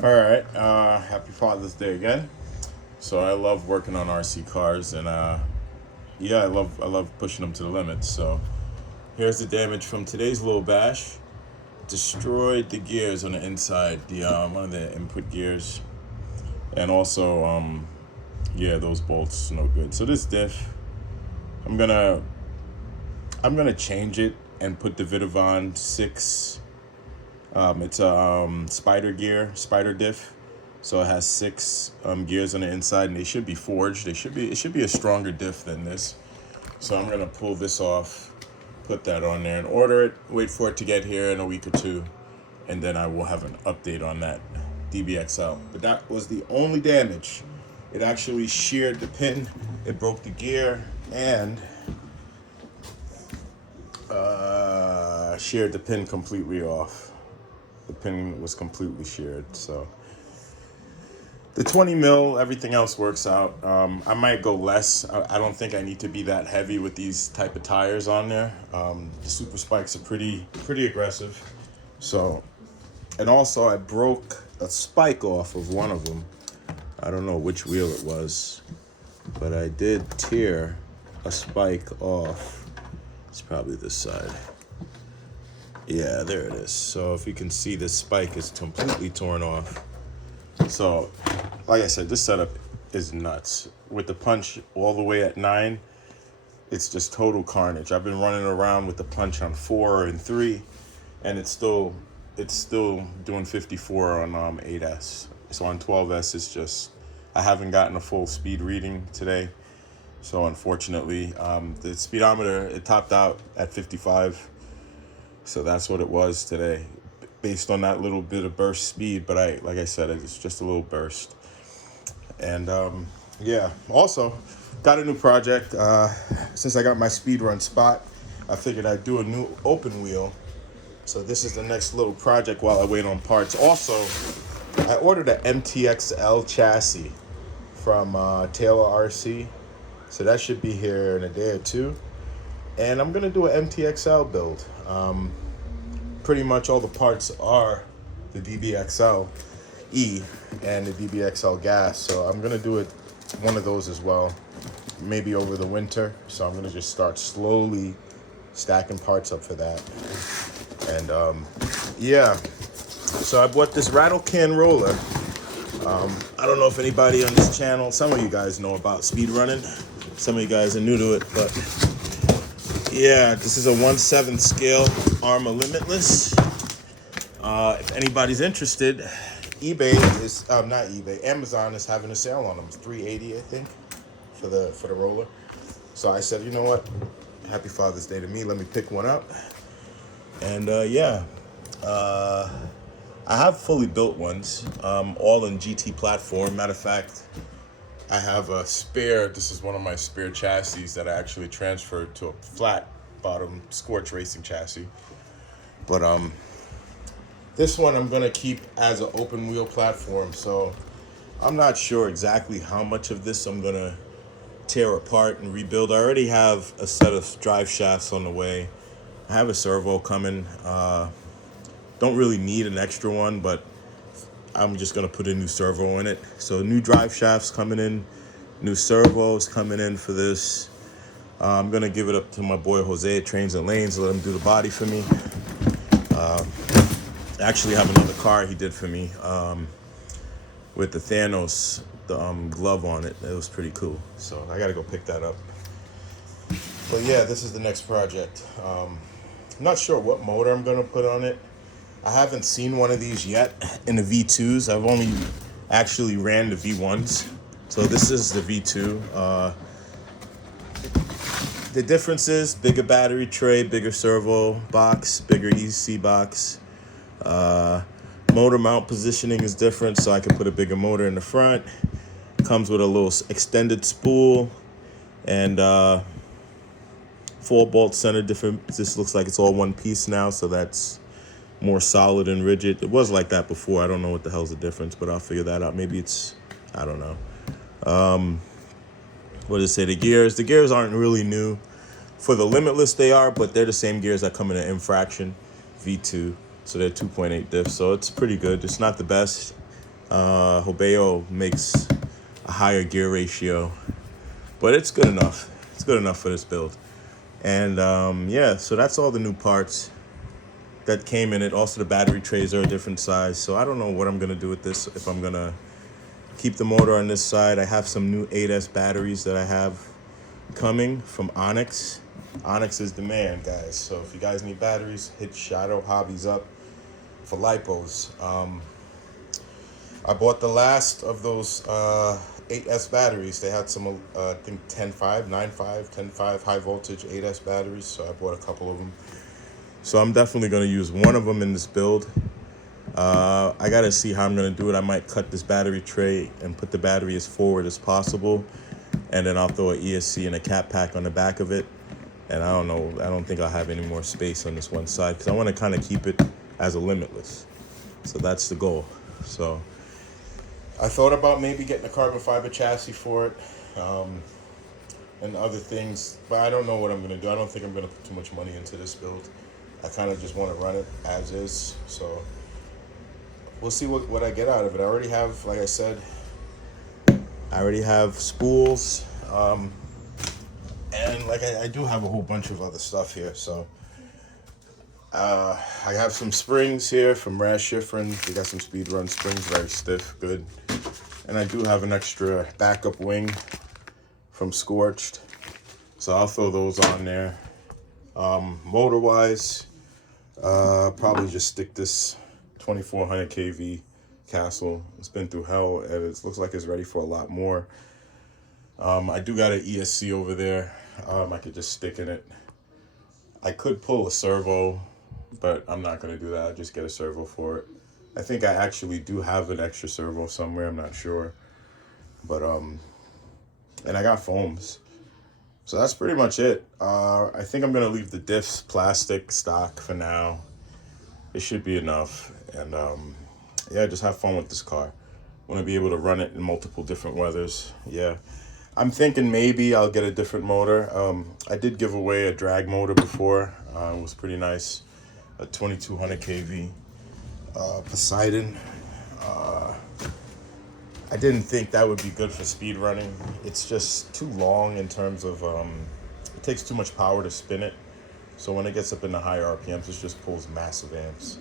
All right. Happy Father's Day again. So I love working on RC cars, and yeah, I love pushing them to the limit. So here's the damage from today's little bash. Destroyed the gears on the inside, the one of the input gears, and also yeah, those bolts no good. So this diff, I'm gonna I'm gonna change it and put the Vitavon 6. It's a spider gear, spider diff. So it has 6 gears on the inside, and they should be forged. It should be a stronger diff than this. So I'm gonna pull this off, put that on there, and order it. Wait for it to get here in a week or two, and then I will have an update on that DBXL. But that was the only damage. It actually sheared the pin. It broke the gear and sheared the pin completely off. The pin was completely sheared. So the 20 mil, everything else works out. I might go less. I don't think I need to be that heavy with these type of tires on there. The super spikes are pretty aggressive. So, and also I broke a spike off of one of them. I don't know which wheel it was, but I did tear a spike off. It's probably this side. Yeah, there it is. So if you can see, this spike is completely torn off. So, like I said, this setup is nuts. With the punch all the way at 9, it's just total carnage. I've been running around with the punch on 4 and 3, and it's still doing 54 on 8S. So on 12S, it's just, I haven't gotten a full speed reading today. So unfortunately, the speedometer, it topped out at 55. So that's what it was today, based on that little bit of burst speed. But like I said, it's just a little burst. And yeah, also got a new project. Since I got my speed run spot, I figured I'd do a new open wheel. So this is the next little project while I wait on parts. Also, I ordered an MTXL chassis from Taylor RC. So that should be here in a day or two. And I'm gonna do an MTXL build. Pretty much all the parts are the DBXL E and the DBXL gas. So I'm gonna do it one of those as well, maybe over the winter. So I'm gonna just start slowly stacking parts up for that. And yeah, so I bought this rattle can roller. I don't know if anybody on this channel, some of you guys know about speed running. Some of you guys are new to it, but yeah, this is a 1/7 scale Arma Limitless. If anybody's interested, eBay is not eBay. Amazon is having a sale on them. It's $380, I think, for the roller. So I said, you know what? Happy Father's Day to me. Let me pick one up. And yeah, I have fully built ones, all in GT platform. Matter of fact, I have a spare. This is one of my spare chassis that I actually transferred to a flat bottom Scorch Racing chassis. But this one I'm gonna keep as an open wheel platform. So I'm not sure exactly how much of this I'm gonna tear apart and rebuild. I already have a set of drive shafts on the way. I have a servo coming. Don't really need an extra one, but I'm just gonna put a new servo in it. So new drive shafts coming in, new servos coming in for this. I'm gonna give it up to my boy Jose at Trains and Lanes, let him do the body for me. I actually have another car he did for me with the Thanos, the glove on it. It was pretty cool. So I gotta go pick that up. But yeah, this is the next project. I'm not sure what motor I'm gonna put on it. I haven't seen one of these yet in the V2s. I've only actually ran the V1s. So this is the V2. The difference is bigger battery tray, bigger servo box, bigger EC box. Motor mount positioning is different, so I can put a bigger motor in the front. Comes with a little extended spool and 4-bolt center different. This looks like it's all one piece now, so that's more solid and rigid. It was like that before. I don't know what the hell's the difference, but I'll figure that out. Maybe it's, I don't know. What does it say? The gears aren't really new. For the Limitless they are, but they're the same gears that come in an Infraction V2. So they're 2.8 diffs, so it's pretty good. It's not the best. Hobeo makes a higher gear ratio, but it's good enough. It's good enough for this build. And yeah, so that's all the new parts that came in it. Also, the battery trays are a different size. So I don't know what I'm gonna do with this. If I'm gonna keep the motor on this side, I have some new 8S batteries that I have coming from Onyx. Onyx is the man, guys. So if you guys need batteries, hit Shadow Hobbies up for lipos. I bought the last of those 8S batteries. They had some, I think 10.5, 9.5, 10.5 high voltage 8S batteries. So I bought a couple of them. So I'm definitely going to use one of them in this build. I got to see how I'm going to do it. I might cut this battery tray and put the battery as forward as possible. And then I'll throw an ESC and a cap pack on the back of it. And I don't know, I don't think I'll have any more space on this one side because I want to kind of keep it as a limitless. So that's the goal. So I thought about maybe getting a carbon fiber chassis for it and other things, but I don't know what I'm going to do. I don't think I'm going to put too much money into this build. I kind of just want to run it as is. So we'll see what I get out of it. I already have, like I said, I already have spools. And like I do have a whole bunch of other stuff here. So I have some springs here from Raz Schifrin. We got some speed run springs, very stiff, good. And I do have an extra backup wing from Scorched. So I'll throw those on there. Motor wise, probably just stick this 2400 kV Castle. It's been through hell and it looks like it's ready for a lot more. I do got an ESC over there. I could just stick in it. I could pull a servo, but I'm not going to do that. I'll just get a servo for it. I think I actually do have an extra servo somewhere. I'm not sure. But, and I got foams. So that's pretty much it. I think I'm going to leave the diffs plastic stock for now. It should be enough. And, yeah, just have fun with this car. Want to be able to run it in multiple different weathers. Yeah. I'm thinking maybe I'll get a different motor. I did give away a drag motor before. It was pretty nice. A 2200 kV Poseidon. I didn't think that would be good for speed running. It's just too long in terms of, it takes too much power to spin it. So when it gets up in the higher RPMs, it just pulls massive amps.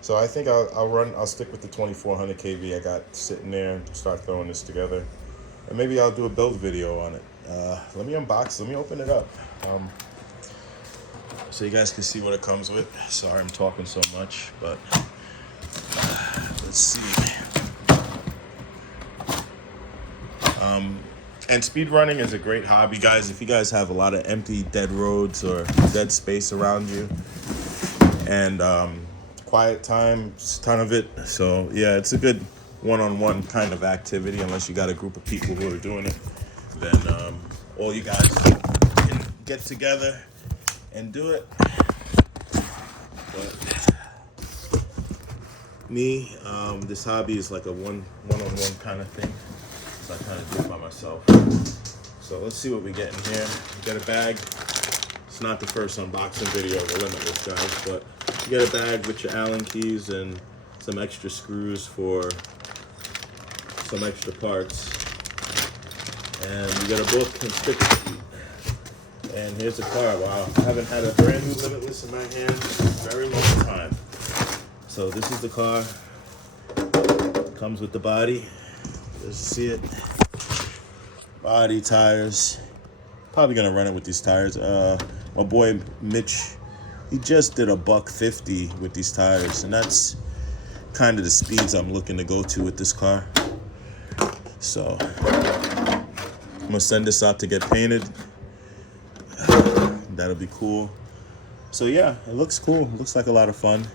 So I think I'll stick with the 2400 kV I got sitting there and start throwing this together. And maybe I'll do a build video on it. Let me unbox, let me open it up. So you guys can see what it comes with. Sorry I'm talking so much, but let's see. And speed running is a great hobby, guys. If you guys have a lot of empty, dead roads or dead space around you, and quiet time, it's a ton of it. So yeah, it's a good one-on-one kind of activity. Unless you got a group of people who are doing it, then all you guys can get together and do it. But me, this hobby is like a one-on-one kind of thing. So I kind of do it by myself. So let's see what we get in here. We got a bag. It's not the first unboxing video of the Limitless, guys, but you get a bag with your Allen keys and some extra screws for some extra parts. And you got a book and sticker sheet. And here's the car. Wow, I haven't had a brand new Limitless in my hand in a very long time. So this is the car. Comes with the body. Let's see it. Body, tires. Probably gonna run it with these tires. My boy Mitch, he just did $150 with these tires, and that's kind of the speeds I'm looking to go to with this car. So I'm gonna send this out to get painted. That'll be cool. So yeah, it looks cool. It looks like a lot of fun.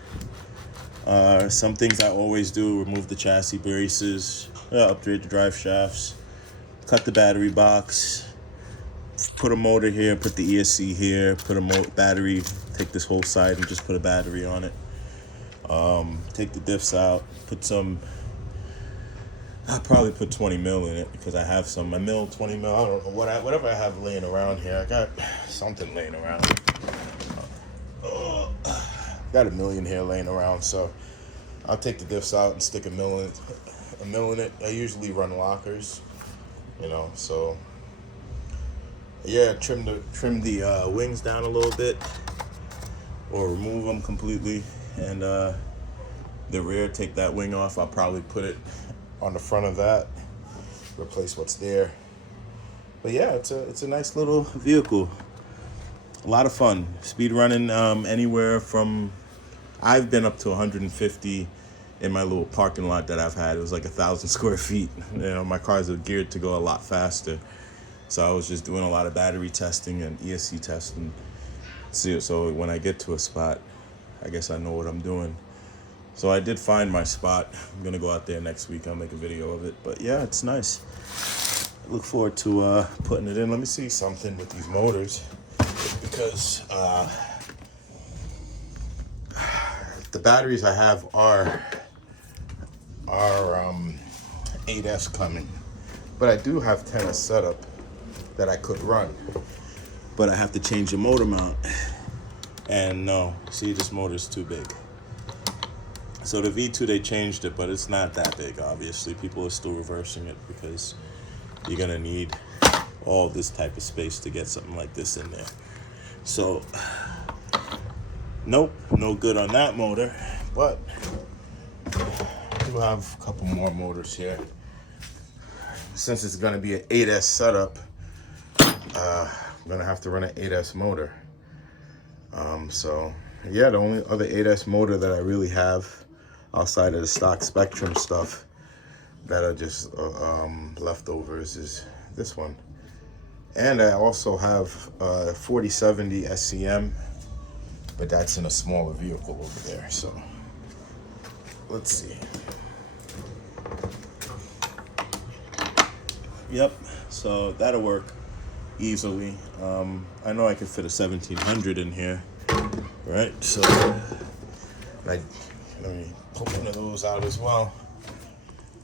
Some things I always do: remove the chassis braces, upgrade the drive shafts, cut the battery box, put a motor here, put the ESC here, put a battery, take this whole side and just put a battery on it. Take the diffs out, put some, I'll probably put 20 mil in it because I have some, 20 mil, I don't know, whatever I have laying around here. I got something laying around. Got $1 million here laying around, so I'll take the diffs out and stick $1 million a mil in it. I usually run lockers, so yeah, trim the wings down a little bit or remove them completely, and the rear, take that wing off. I'll probably put it on the front of that, replace what's there. But yeah, it's a nice little vehicle. A lot of fun. Speed running anywhere from, I've been up to 150 in my little parking lot that I've had. It was like 1,000 square feet. My cars are geared to go a lot faster. So I was just doing a lot of battery testing and ESC testing. So when I get to a spot, I guess I know what I'm doing. So I did find my spot. I'm gonna go out there next week. I'll make a video of it. But yeah, it's nice. I look forward to putting it in. Let me see something with these motors, because the batteries I have are 8S coming, but I do have 10S setup that I could run, but I have to change the motor mount. And no, see, this motor's too big. So the V2, they changed it, but it's not that big, obviously. People are still reversing it because you're gonna need all this type of space to get something like this in there. So, nope, no good on that motor, but we'll have a couple more motors here. Since it's gonna be an 8S setup, I'm gonna have to run an 8S motor. So yeah, the only other 8S motor that I really have outside of the stock Spectrum stuff that are just leftovers is this one. And I also have 4070 SCM, but that's in a smaller vehicle over there. So let's see. Yep, so that'll work easily. I know I could fit a 1700 in here, right? So let me pull one of those out as well.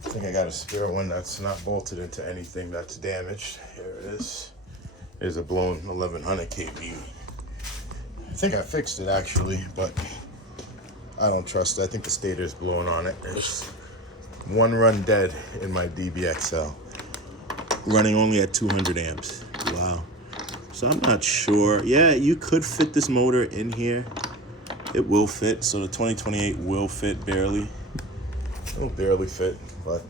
I think I got a spare one that's not bolted into anything that's damaged. Here it is. There's a blown 1100 kV. I think I fixed it actually, but I don't trust it. I think the stator's blown on it. There's one run dead in my DBXL, running only at 200 amps. Wow. So I'm not sure. Yeah, you could fit this motor in here. It will fit. So the 2028 will fit barely. It'll barely fit, but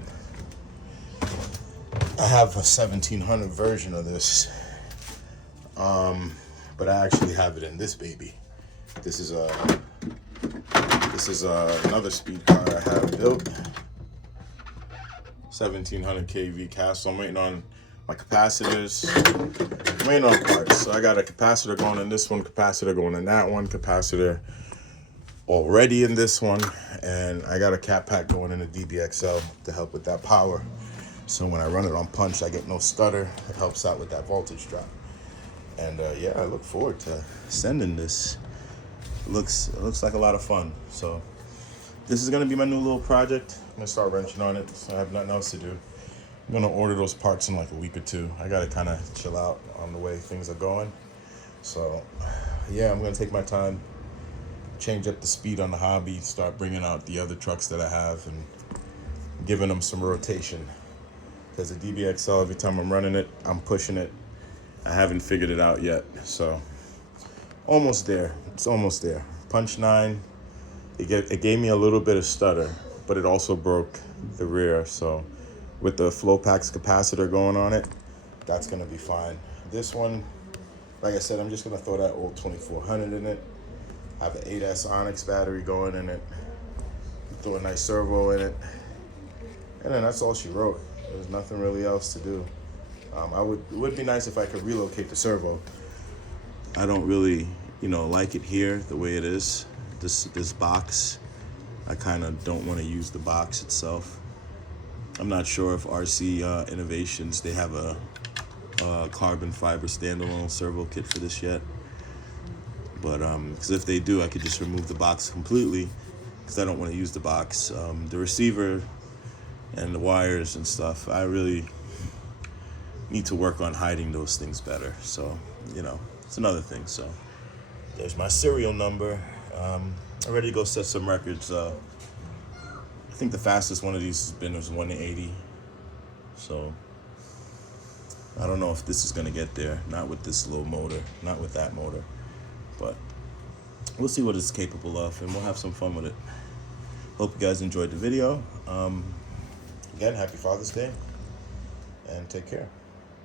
I have a 1700 version of this. But I actually have it in this baby. This is another speed car I have built. 1700 kV cast. So I'm waiting on my capacitors. I'm waiting on parts. So I got a capacitor going in this one, capacitor going in that one, capacitor already in this one, and I got a cat pack going in the DBXL to help with that power. So when I run it on punch, I get no stutter. It helps out with that voltage drop. And yeah, I look forward to sending this. It looks like a lot of fun. So this is gonna be my new little project. I'm gonna start wrenching on it, so I have nothing else to do. I'm gonna order those parts in like a week or two. I gotta kind of chill out on the way things are going. So yeah, I'm gonna take my time, change up the speed on the hobby, start bringing out the other trucks that I have and giving them some rotation. Because the DBXL, every time I'm running it, I'm pushing it. I haven't figured it out yet, so almost there. It's almost there. Punch 9, it gave me a little bit of stutter, but it also broke the rear. So with the Flowpacks capacitor going on it, that's gonna be fine. This one, like I said, I'm just gonna throw that old 2400 in it. I have an 8S Onyx battery going in it. Throw a nice servo in it, and then that's all she wrote. There's nothing really else to do. It would be nice if I could relocate the servo. I don't really, like it here the way it is. This box, I kind of don't want to use the box itself. I'm not sure if RC Innovations, they have a carbon fiber standalone servo kit for this yet. But because if they do, I could just remove the box completely, because I don't want to use the box. The receiver and the wires and stuff, I really need to work on hiding those things better. So, it's another thing. So there's my serial number. I'm ready to go set some records. I think the fastest one of these has been was 180. So I don't know if this is gonna get there. Not with this low motor, not with that motor, but we'll see what it's capable of, and we'll have some fun with it. Hope you guys enjoyed the video. Again, happy Father's Day, and take care.